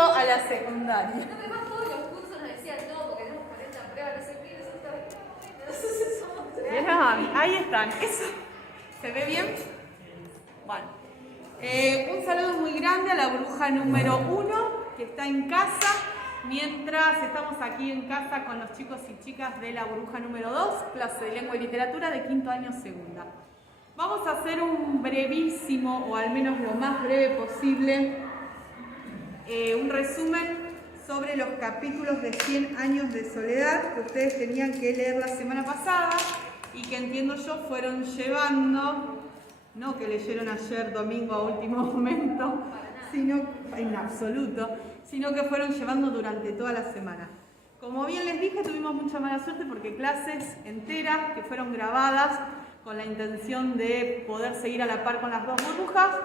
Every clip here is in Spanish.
a la secundaria. Además todos los cursos nos decían no, porque tenemos 40 pruebas, no sé qué, nosotros somos Bien, ahí están. ¿Eso se ve bien? Bueno. Un saludo muy grande a la burbuja número 1 que está en casa, mientras estamos aquí en casa con los chicos y chicas de la burbuja número 2, clase de lengua y literatura de quinto año segunda. Vamos a hacer un brevísimo, o al menos lo más breve posible, un resumen sobre los capítulos de 100 años de soledad que ustedes tenían que leer la semana pasada y que entiendo yo fueron llevando. No que leyeron ayer domingo a último momento, sino en absoluto, sino que fueron llevando durante toda la semana. Como bien les dije, tuvimos mucha mala suerte porque clases enteras que fueron grabadas con la intención de poder seguir a la par con las dos burbujas,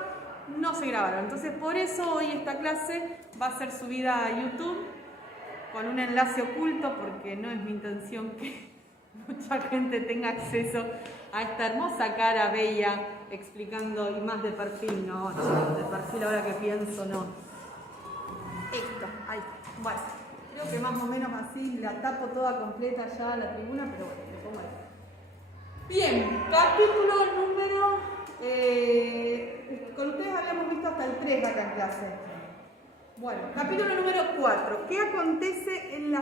no se grabaron. Entonces por eso hoy esta clase va a ser subida a YouTube con un enlace oculto, porque no es mi intención que mucha gente tenga acceso a esta hermosa cara bella explicando, y más de perfil, no, chicos, de perfil ahora que pienso, no. Esto, ahí, bueno, creo que más o menos así la tapo toda completa ya la tribuna, pero bueno, le pongo ahí. Bien, capítulo número, con ustedes habíamos visto hasta el 3 acá en clase. Bueno, capítulo número 4, ¿qué acontece en la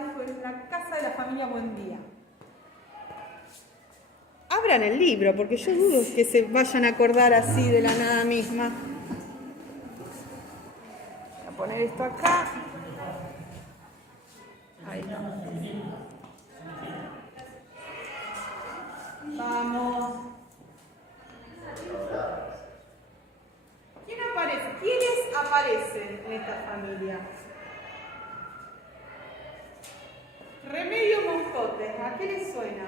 casa de la familia Buendía? Abran el libro, porque yo dudo que se vayan a acordar así de la nada misma. Voy a poner esto acá. Ahí está. Vamos. ¿Quién aparece? ¿Quiénes aparecen en esta familia? Remedio Moscotes, ¿a qué les suena?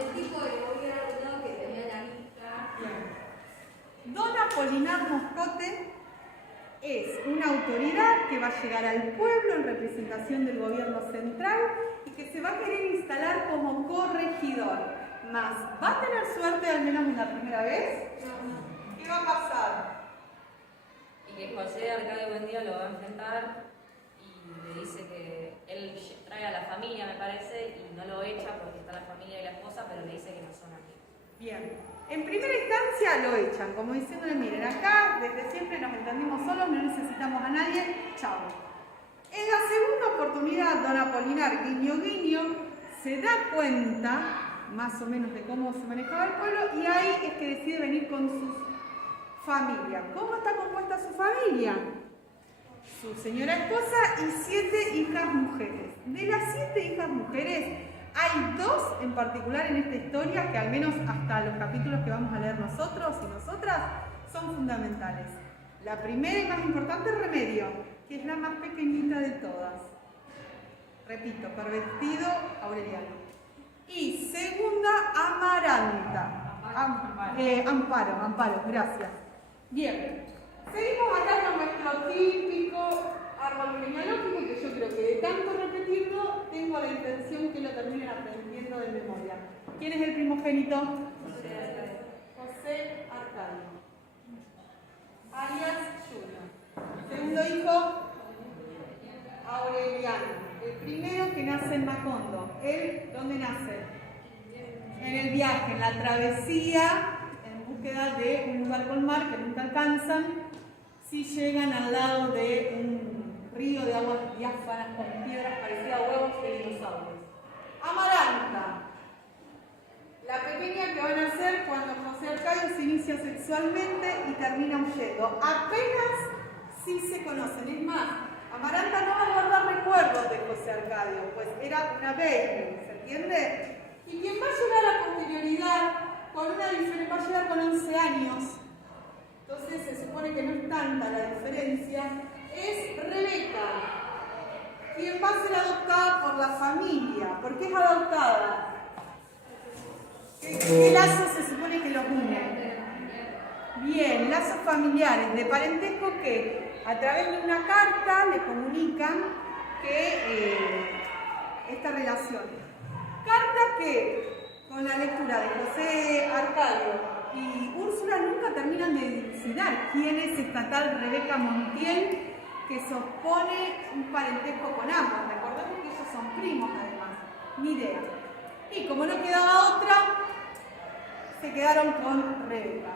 el tipo de gobierno que tenía la lista. Don Apolinar Moscote es una autoridad que va a llegar al pueblo en representación del gobierno central y que se va a querer instalar como corregidor. Más, ¿va a tener suerte al menos en la primera vez? ¿Qué va a pasar? Y que José Arcadio Buendía lo va a enfrentar y le dice que él trae a la familia, me parece, y no lo echa porque está la familia y la esposa, pero le dice que no son amigos. Bien. En primera instancia lo echan, como diciéndole, miren, acá desde siempre nos entendimos solos, no necesitamos a nadie, chao. En la segunda oportunidad, don Apolinar, guiño guiño, se da cuenta más o menos de cómo se manejaba el pueblo y ahí es que decide venir con su familia. ¿Cómo está compuesta su familia? Su señora esposa y 7 hijas mujeres. De las 7 hijas mujeres, hay 2 en particular en esta historia que al menos hasta los capítulos que vamos a leer nosotros y nosotras son fundamentales. La primera y más importante es Remedio, que es la más pequeñita de todas. Repito, pervertido Aureliano. Y segunda, Amaranta. Amparo, gracias. Bien, seguimos acá con nuestro típico árbol genealógico, que yo creo que de tanto repetirlo, tengo la intención que lo terminen aprendiendo de memoria. ¿Quién es el primogénito? José Arcadio. Alias Junior. Segundo hijo, Aureliano. El primero que nace en Macondo. ¿Él dónde nace? En el viaje, en la travesía, en búsqueda de un lugar con mar que nunca alcanzan, si llegan al lado de un río de aguas diáfanas con piedras parecidas a huevos de dinosaurios. Amaranta, la pequeña que van a nacer cuando José Arcadio se inicia sexualmente y termina huyendo. Apenas sí se conocen, es más, Amaranta no va a guardar recuerdos de José Arcadio, pues era una baby, ¿se entiende? Y quien va a llegar a la posterioridad con una diferencia, va a llegar con 11 años, entonces se supone que no es tanta la diferencia, es Rebeca, quien va a ser adoptada por la familia. ¿Por qué es adoptada? ¿Qué lazos se supone que los une? Bien, lazos familiares, de parentesco que a través de una carta le comunican que esta relación. Carta que con la lectura de José Arcadio y Úrsula nunca terminan de dilucidar quién es esta tal Rebeca Montiel que sospone un parentesco con ambos. Recordemos que ellos son primos además, ni idea. Y como no quedaba otra, se quedaron con Rebeca.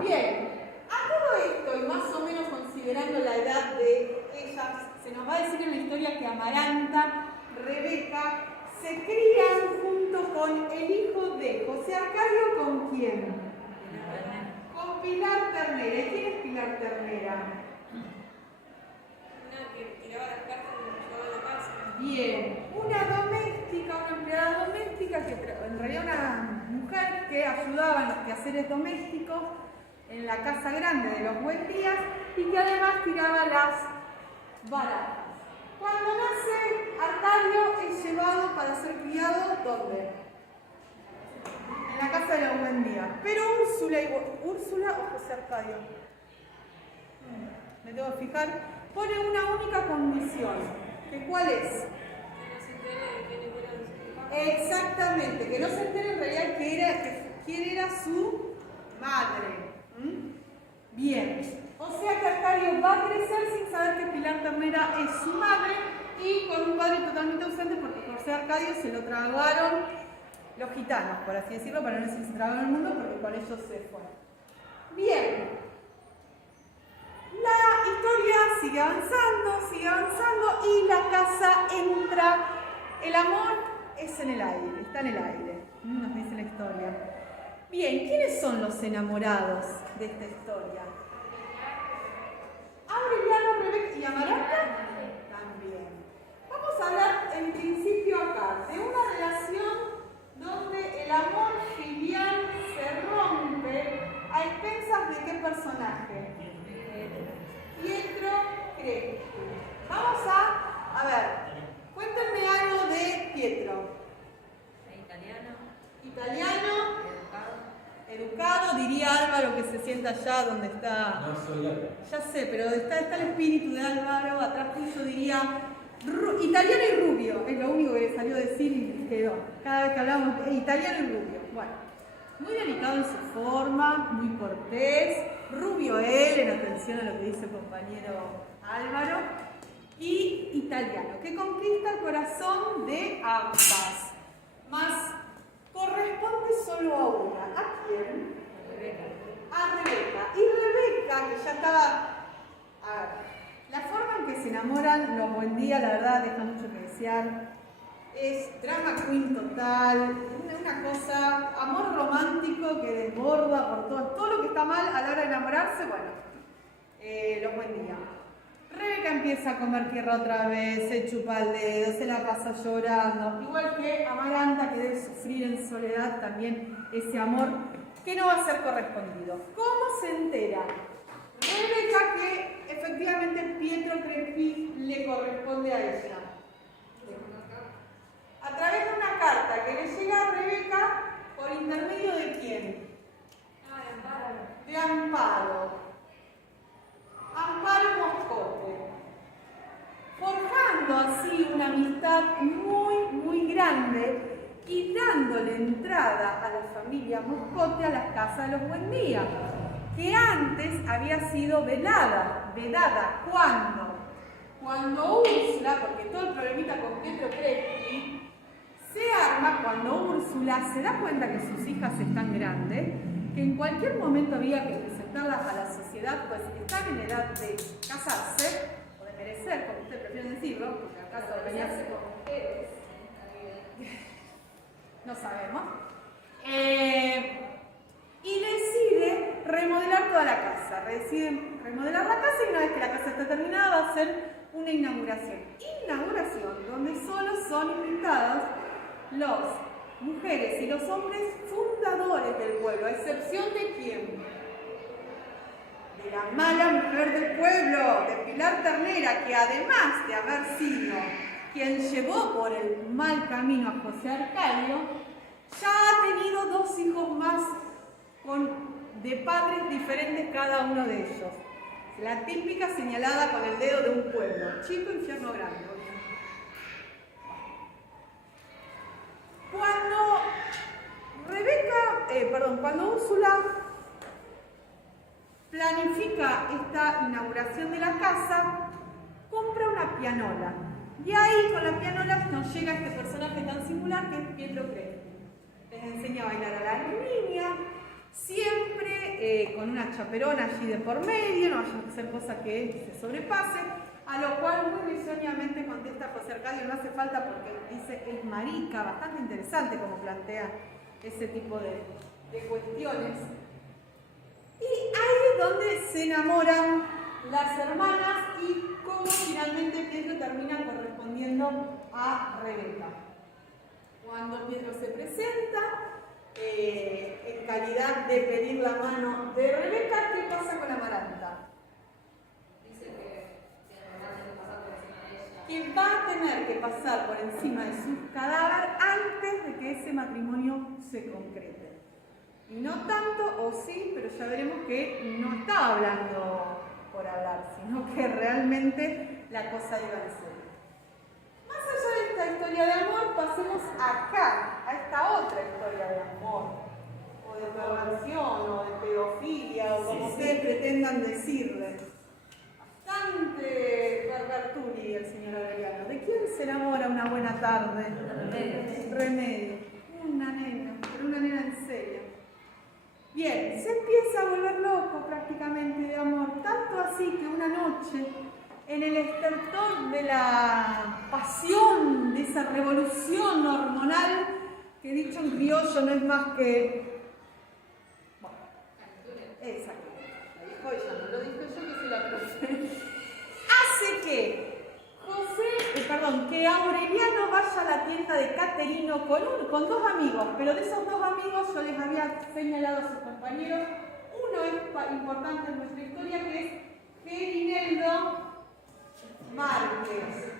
Bien, a todo esto y más o menos considerando la edad de ellas, se nos va a decir en la historia que Amaranta, Rebeca, se crían junto con el hijo de José Arcadio, ¿con quién? Con Pilar Ternera. ¿Y quién es Pilar Ternera? Una que tiraba las cartas y las llevaba a la casa. Bien, una doméstica, una empleada doméstica, que en realidad una mujer que ayudaba en los quehaceres domésticos en la casa grande de los Buendías y que además tiraba las barajas. Cuando nace Arcadio es llevado para ser criado, ¿dónde? En la casa de los Buendías. Pero Úrsula o José Arcadio, me tengo que fijar, pone una única condición. ¿Que cuál es? Que no se entere de quiénes eran sus papás. Exactamente, que no se entere en realidad quién era su madre. Bien, o sea que Arcadio va a crecer sin saber que Pilar Ternera es su madre y con un padre totalmente ausente porque José Arcadio se lo tragaron los gitanos, por así decirlo, para no decir se tragaron el mundo porque con ellos se fue. Bien, la historia sigue avanzando y la casa entra, el amor es en el aire, está en el aire, nos dice la historia. Bien, ¿quiénes son los enamorados de esta historia? Aureliano, Rebeca y Amaranta también. Vamos a hablar en principio acá de una relación donde el amor filial se rompe a expensas de qué personaje? Pietro Crespi. Vamos a ver, cuéntenme algo de Pietro. Italiano, educado, diría Álvaro que se sienta allá donde está. No soy Álvaro. Ya sé, pero está el espíritu de Álvaro, atrás tuyo diría italiano y rubio, es lo único que le salió a decir y quedó. Cada vez que hablamos, italiano y rubio. Bueno, muy delicado en su forma, muy cortés, rubio él, en atención a lo que dice el compañero Álvaro, y italiano, que conquista el corazón de ambas. Más corresponde solo a una. ¿A quién? A Rebeca. Y Rebeca, que ya estaba... A ver, la forma en que se enamoran los Buendía, la verdad, deja mucho que desear. Es drama queen total, una cosa, amor romántico que desborda por todo lo que está mal a la hora de enamorarse, bueno, los Buendía. Rebeca empieza a comer tierra otra vez, se chupa el dedo, se la pasa llorando, igual que Amaranta, que debe sufrir en soledad también ese amor que no va a ser correspondido. ¿Cómo se entera? Rebeca que efectivamente Pietro Crespi le corresponde a ella. A través de una carta que le llega a Rebeca por intermedio de quién? De Amparo. Amparo Moscote, forjando así una amistad muy grande y dándole entrada a la familia Moscote a la casa de los Buendía, que antes había sido vedada. Cuando Úrsula, porque todo el problemita con Pietro Crespi se arma cuando Úrsula se da cuenta que sus hijas están grandes, que en cualquier momento había que presentarlas a la sociedad, pues están en edad de casarse, o de merecer, como ustedes prefieren decirlo, porque acaso casarse con mujeres, no sabemos, y decide remodelar toda la casa, deciden remodelar la casa y una vez que la casa está terminada va a hacer una inauguración. Inauguración donde solo son invitados los mujeres y los hombres fundadores del pueblo, a excepción de quién? De la mala mujer del pueblo, de Pilar Ternera, que además de haber sido quien llevó por el mal camino a José Arcadio, ya ha tenido 2 hijos más de padres diferentes cada uno de ellos. La típica señalada con el dedo de un pueblo, chico, infierno, grande. Cuando Úrsula planifica esta inauguración de la casa, pianola. Y ahí con la pianola nos llega este personaje tan singular que es Pietro Crespi. Les enseña a bailar a la niña, siempre con una chaperona allí de por medio, no vaya a hacer cosa que se sobrepase, a lo cual muy risueñamente contesta José Arcadio, no hace falta porque dice es marica, bastante interesante como plantea ese tipo de cuestiones. Y ahí es donde se enamoran las hermanas y cómo finalmente Pietro termina correspondiendo a Rebeca. Cuando Pietro se presenta, en calidad de pedir la mano de Rebeca, ¿qué pasa con Amaranta? Dice Que va a tener que pasar por encima de su cadáver antes de que ese matrimonio se concrete. Y no tanto, o sí, pero ya veremos que no estaba hablando por hablar, sino que realmente la cosa iba en serio. Más allá de esta historia de amor, pasemos acá, a esta otra historia de amor, o de perversión, o de pedofilia, o como ustedes pretendan decirle. Bastante perverturi el señor Aureliano. ¿De quién se enamora una buena tarde? Remedio. Una nena, pero una nena en serio. Bien, se empieza a volver loco prácticamente de amor, tanto así que una noche, en el estertor de la pasión, de esa revolución hormonal, que dicho en criollo no es más que... Bueno, exacto, lo dijo ella, no lo dije yo que soy la profe. Hace que Aureliano vaya a la tienda de Caterino con dos amigos, pero de esos dos amigos yo les había señalado a sus compañeros, uno es importante en nuestra historia, que es Gerineldo Márquez.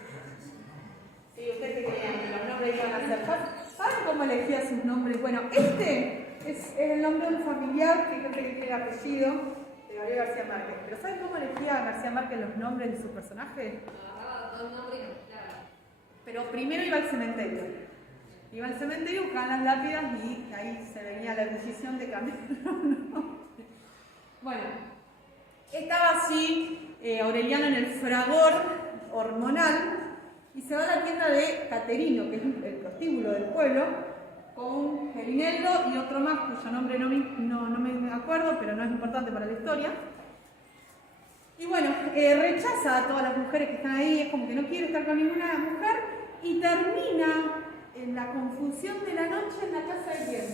Sí, ustedes que creían que los nombres iban a ser fáciles. ¿Saben cómo elegía sus nombres? Bueno, este es el nombre de un familiar que creo que tiene el apellido de Gabriel García Márquez. Pero ¿saben cómo elegía García Márquez los nombres de sus personajes? Agarraba todo el nombre y mezclaba. Pero primero iba al cementerio. Iba al cementerio, buscaban las lápidas y ahí se venía la decisión de cambiar los nombres. Bueno, estaba así Aureliano en el fragor hormonal y se va a la tienda de Caterino, que es el prostíbulo del pueblo, con Gerineldo y otro más cuyo nombre no me acuerdo, pero no es importante para la historia. Y bueno, rechaza a todas las mujeres que están ahí, es como que no quiere estar con ninguna mujer y termina en la confusión de la noche en la casa de quién.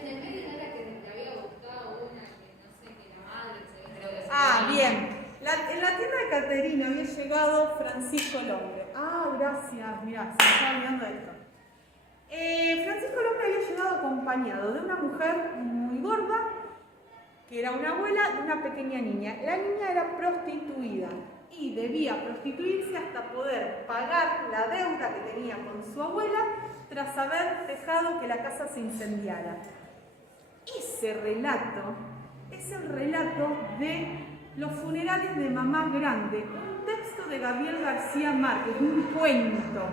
En el medio no era que le había gustado una, que no sé, que la madre se creo que Ah, bien. En la tienda de Caterino había llegado Francisco Lombre. Ah, gracias, mirá, se me estaba olvidando esto. Francisco Lombre había llegado acompañado de una mujer muy gorda, que era una abuela de una pequeña niña. La niña era prostituida y debía prostituirse hasta poder pagar la deuda que tenía con su abuela tras haber dejado que la casa se incendiara. Ese relato es el relato de Los funerales de Mamá Grande, un texto de Gabriel García Márquez, un cuento.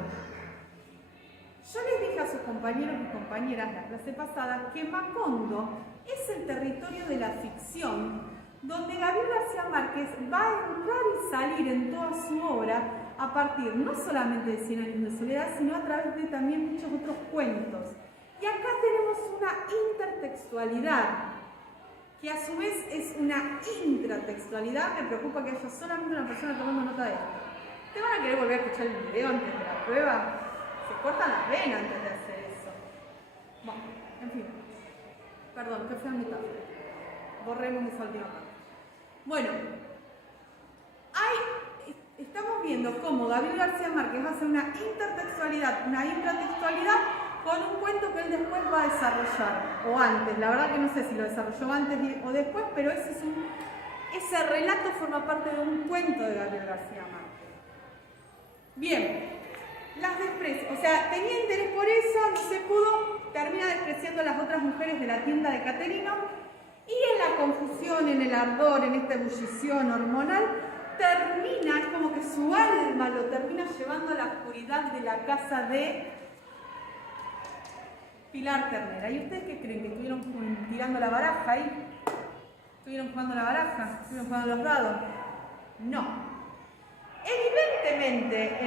Yo les dije a sus compañeros y compañeras la clase pasada que Macondo es el territorio de la ficción, donde Gabriel García Márquez va a entrar y salir en toda su obra a partir no solamente de 100 años de soledad, sino a través de también muchos otros cuentos. Y acá tenemos una intertextualidad, que a su vez es una intratextualidad. Me preocupa que haya solamente una persona tomando nota de esto. ¿Te van a querer volver a escuchar el video antes de la prueba? Se cortan las venas antes de hacer eso. Bueno, en fin. Perdón, qué fea metáfora. Borremos esa última parte. Bueno, estamos viendo cómo Gabriel García Márquez hace una intertextualidad, una intratextualidad con un cuento que él después va a desarrollar, o antes, la verdad que no sé si lo desarrolló antes o después, pero ese relato forma parte de un cuento de Gabriel García Márquez. Bien, las desprecia, o sea, tenía interés por eso, no se pudo, termina despreciando a las otras mujeres de la tienda de Caterino y en la confusión, en el ardor, en esta ebullición hormonal, termina, es como que su alma lo termina llevando a la oscuridad de la casa de Pilar Ternera. ¿Y ustedes qué creen? ¿Que estuvieron tirando la baraja ahí? ¿Estuvieron jugando la baraja? ¿Estuvieron jugando los dados? No. Es evidentemente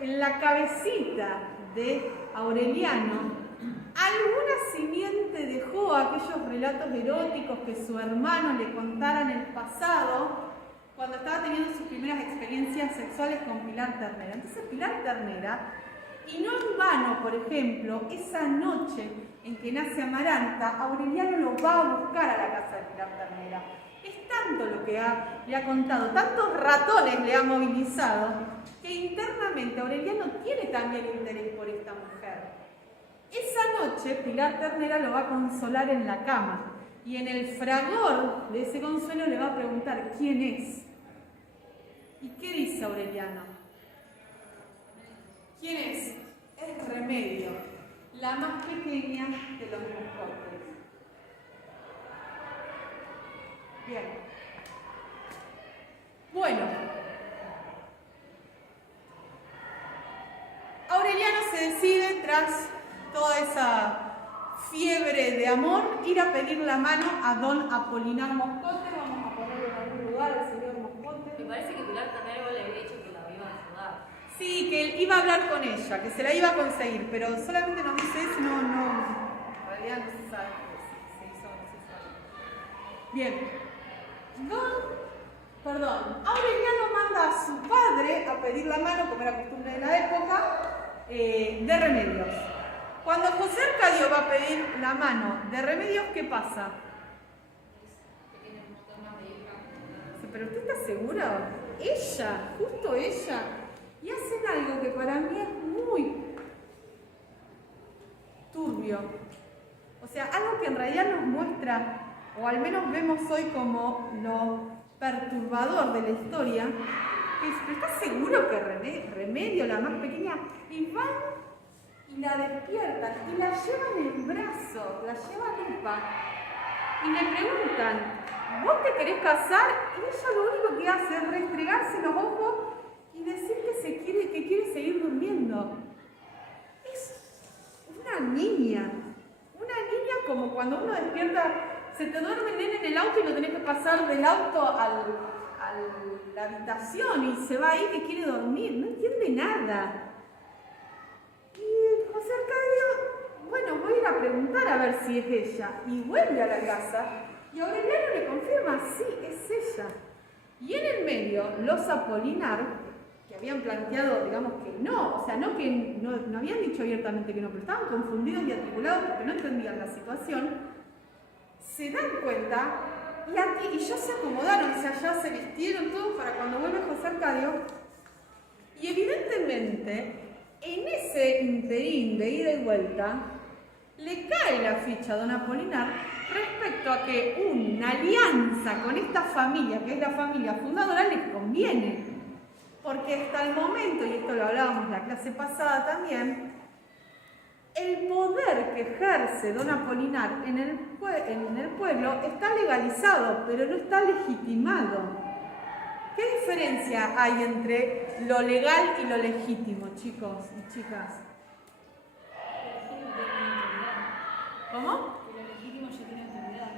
en la cabecita de Aureliano, alguna simiente dejó aquellos relatos eróticos que su hermano le contara en el pasado cuando estaba teniendo sus primeras experiencias sexuales con Pilar Ternera. Entonces Pilar Ternera, y no en vano, por ejemplo, esa noche en que nace Amaranta, Aureliano lo va a buscar a la casa de Pilar Ternera. Es tanto lo que le ha contado, tantos ratones le ha movilizado, que internamente Aureliano tiene también interés por esta mujer. Esa noche Pilar Ternera lo va a consolar en la cama y en el fragor de ese consuelo le va a preguntar quién es. ¿Y qué dice Aureliano? ¿Quién es? Es Remedio, la más pequeña de los Moscotes. Bien. Bueno. Aureliano se decide, tras toda esa fiebre de amor, ir a pedir la mano a don Apolinar Moscote. Vamos a ponerlo en algún lugar, el señor Moscote. Me parece que Pilar Ternera le había dicho que la iba a ayudar. Sí, que él iba a hablar con ella, que se la iba a conseguir, pero solamente nos dice eso, no, en realidad no se sabe si se hizo o no se sabe. Bien. Aureliano manda a su padre a pedir la mano, como era costumbre de la época, de Remedios. Cuando José Arcadio va a pedir la mano de Remedios, ¿qué pasa? ¿Pero usted está segura? Ella, justo ella. Y hacen algo que para mí es muy turbio. O sea, algo que en realidad nos muestra, o al menos vemos hoy como lo perturbador de la historia, que es, ¿pero estás seguro que Remedio, la más pequeña, y van y la despiertan y la llevan en el brazo, la llevan Lupa y le preguntan, ¿vos te querés casar? Y ella lo único que hace es restregarse los ojos y decir que quiere seguir durmiendo. Es una niña como cuando uno despierta, se te duerme el nene en el auto y lo tenés que pasar del auto a la habitación y se va ahí que quiere dormir, no entiende nada. Y José Arcadio, bueno, voy a ir a preguntar a ver si es ella, y vuelve a la casa y Aureliano le confirma, sí, es ella. Y en el medio, los Apolinar, que habían planteado, digamos que no, o sea, no que no habían dicho abiertamente que no, pero estaban confundidos y atribulados porque no entendían la situación, se dan cuenta y ya se acomodaron, o sea, ya se vistieron todos para cuando vuelve José Arcadio. Y evidentemente, en ese interín de ida y vuelta, le cae la ficha a don Apolinar respecto a que una alianza con esta familia, que es la familia fundadora, les conviene. Porque hasta el momento, y esto lo hablábamos en la clase pasada también, el poder que ejerce don Apolinar en el pueblo está legalizado, pero no está legitimado. ¿Qué diferencia hay entre lo legal y lo legítimo, chicos y chicas? ¿Cómo? Lo legítimo ya tiene autoridad.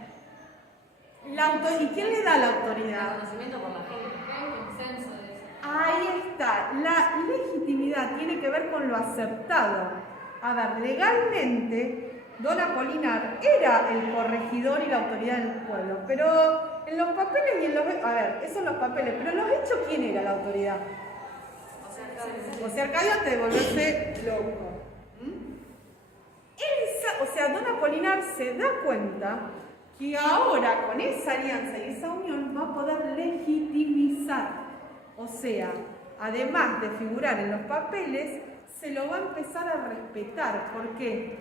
¿Y quién le da la El autoridad? conocimiento por la gente. Hay un consenso de eso. Ahí está. La legitimidad tiene que ver con lo aceptado. A ver, legalmente, don Apolinar era el corregidor y la autoridad del pueblo, pero en los papeles y en los... A ver, esos son los papeles, pero en los hechos, ¿quién era la autoridad? José Arcadio antes de volverse loco. Don Apolinar se da cuenta que ahora con esa alianza y esa unión va a poder legitimizar. O sea, además de figurar en los papeles, se lo va a empezar a respetar. ¿Por qué?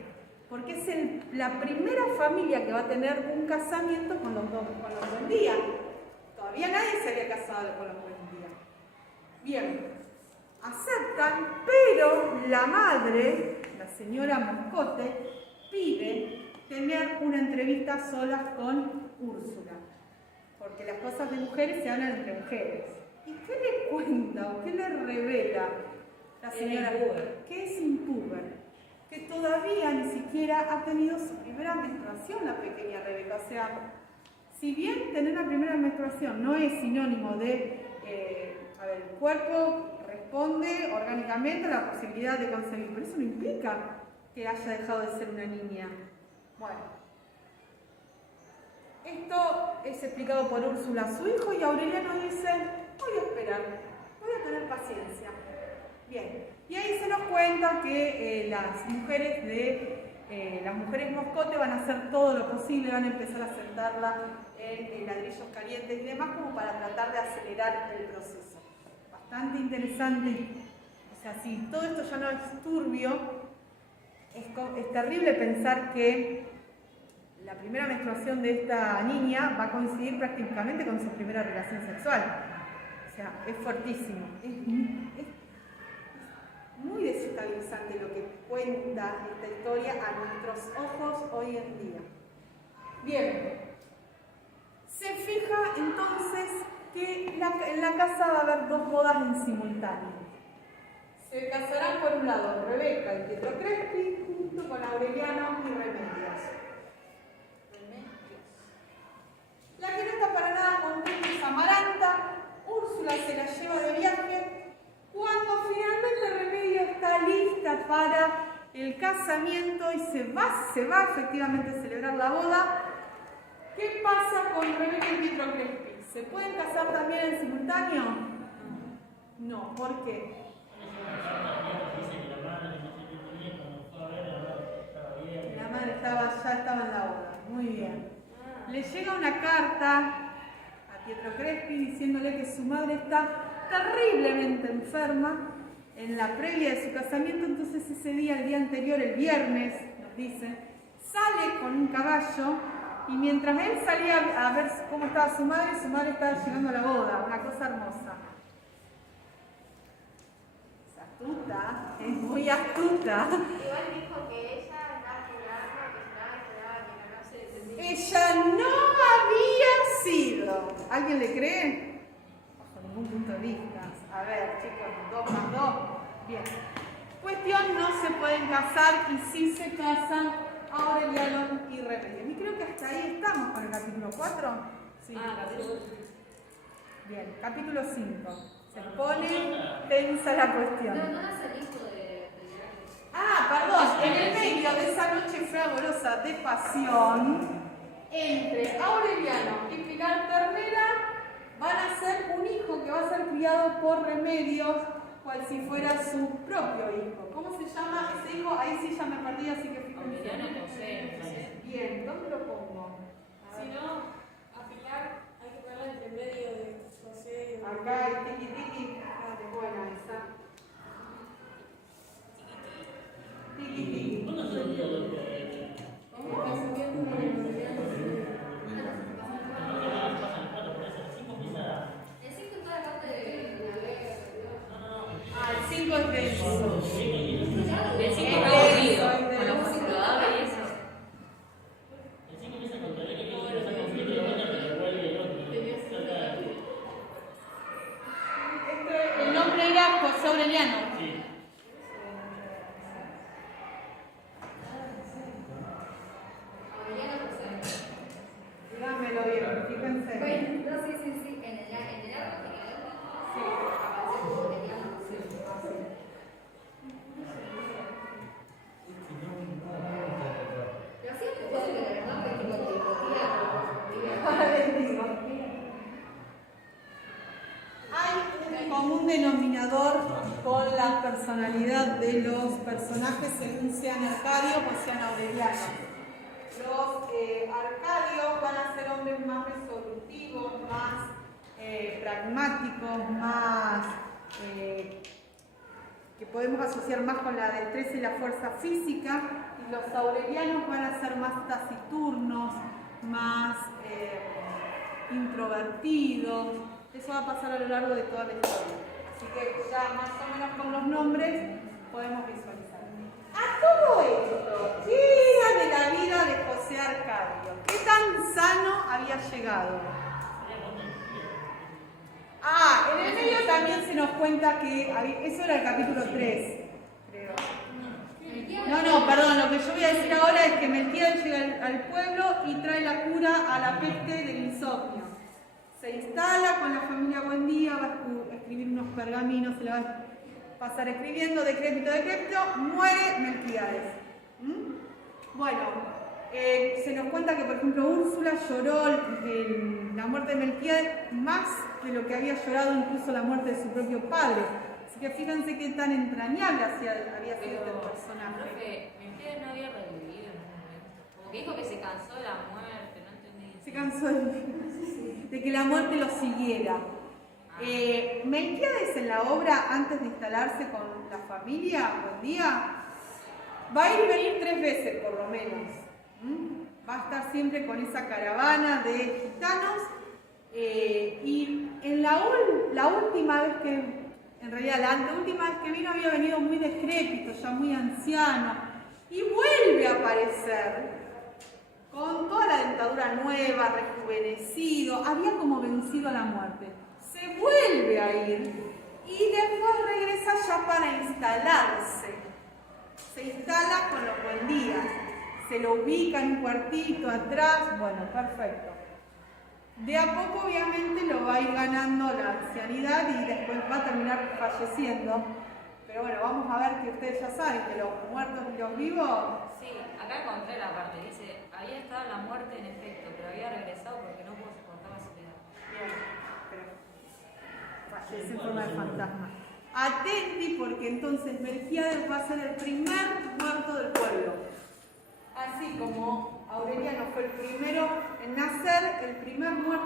Porque es la primera familia que va a tener un casamiento con los Buendía. Todavía nadie se había casado con los Buendía. Bien, aceptan, pero la madre, la señora Moscote, pide tener una entrevista solas con Úrsula, porque las cosas de mujeres se hablan entre mujeres. ¿Y qué le cuenta o qué le revela la señora? Que es impuber, que todavía ni siquiera ha tenido su primera menstruación la pequeña Rebeca. O sea, si bien tener la primera menstruación no es sinónimo de a ver, el cuerpo responde orgánicamente a la posibilidad de concebir, pero eso no implica que haya dejado de ser una niña. Bueno, esto es explicado por Úrsula a su hijo y Aureliano dice, voy a esperar, voy a tener paciencia. Bien, y ahí se nos cuenta que las mujeres moscote van a hacer todo lo posible, van a empezar a sentarla en ladrillos calientes y demás como para tratar de acelerar el proceso. Bastante interesante. O sea, si todo esto ya no es turbio, es terrible pensar que la primera menstruación de esta niña va a coincidir prácticamente con su primera relación sexual. O sea, es fuertísimo. Es muy desestabilizante lo que cuenta esta historia a nuestros ojos hoy en día. Bien, se fija entonces que en la casa va a haber dos bodas en simultáneo. Se casarán por un lado Rebeca y Pietro Crespi junto con Aureliano y Remedios. La que no está para nada contenta es Amaranta. Úrsula se la lleva de viaje. Cuando finalmente Remedio está lista para el casamiento y se va efectivamente a celebrar la boda, ¿qué pasa con Rebeca y Pietro Crespi? ¿Se pueden casar también en simultáneo? No, ¿por qué? La madre ya estaba en la boda, muy bien. Le llega una carta a Pietro Crespi diciéndole que su madre está terriblemente enferma en la previa de su casamiento, entonces ese día, el día anterior, el viernes, nos dice, sale con un caballo y mientras él salía a ver cómo estaba su madre estaba llegando a la boda, una cosa hermosa. Es astuta, es muy astuta. Igual dijo que ella estaba esperando, que no se Ella no había sido. ¿Alguien le cree? Bajo ningún punto de vista. A ver, chicos, 2 más 2. Bien. Cuestión, no se pueden casar y sí se casan Aureliano y Remedio. Y creo que hasta ahí estamos con el capítulo 4. Sí. Capítulo 4. Bien, capítulo 5. Se pone tensa la cuestión. No saliste de Perdón, en el medio de esa noche fragorosa de pasión, entre Aureliano y Pilar Ternera, van a ser un hijo que va a ser criado por Remedios, cual si fuera su propio hijo. ¿Cómo se llama ese hijo? Ahí sí ya me perdí, así que fíjense. Aureliano José. Bien, ¿dónde lo pongo? Si no, a Pilar hay que ponerla entre medio de José. Acá el tiki tiki. Buena esa. Tiki tiki. El 5 toda la parte de la guerra. El 5 es denso. El 5 está aburrido, con los probables y eso. El nombre era José Aureliano. Aureliano José. Díganmelo bien, fíjense. Bueno, no, sí. En el árbol genealógico aparece como Aureliano José. Pero siempre puedo que la verdad que tipo Hay un común denominador con la personalidad de los personajes según sean arcadios o sean aurelianos. Los arcadios van a ser hombres más resolutivos, más pragmáticos, más que podemos asociar más con la destreza y la fuerza física, y los aurelianos van a ser más taciturnos, más introvertidos. Eso va a pasar a lo largo de toda la historia. Así que ya más o menos con los nombres podemos visualizar. A todo esto, ¿qué era de la vida de José Arcadio? ¿Qué tan sano había llegado? En el medio también se nos cuenta que eso era el capítulo 3, creo. No, perdón, lo que yo voy a decir ahora es que Melquiades llega al pueblo y trae la cura a la peste del insomnio. Se instala con la familia Buendía, va a escribir unos pergaminos, se le va a pasar escribiendo, decrépito, muere Melquíades. Bueno, se nos cuenta que, por ejemplo, Úrsula lloró la muerte de Melquíades más de lo que había llorado incluso la muerte de su propio padre. Así que fíjense qué tan entrañable había sido este personaje. Profe, Melquíades no había revivido en un momento. Como que dijo que se cansó de la muerte, no entendí. Se cansó de que la muerte lo siguiera. Melquíades en la obra, antes de instalarse con la familia, buen día, va a ir y venir 3 veces por lo menos. Va a estar siempre con esa caravana de gitanos y en la última vez que, en realidad la anteúltima vez que vino, había venido muy decrépito, ya muy anciano, y vuelve a aparecer con toda la dentadura nueva, rejuvenecido, había como vencido a la muerte. Se vuelve a ir y después regresa ya para instalarse. Se instala con los Buendías, se lo ubica en un cuartito atrás, bueno, perfecto. De a poco obviamente lo va a ir ganando la ancianidad y después va a terminar falleciendo. Pero bueno, vamos a ver que ustedes ya saben que los muertos y los vivos... Sí, acá encontré la parte, dice, había estado la muerte en efecto, pero había regresado porque no pudo soportar la soledad. Bien, pero fallece en forma de fantasma. Atenti porque entonces Melquíades va a ser el primer muerto del pueblo. Así como Aureliano fue el primero en nacer, el primer muerto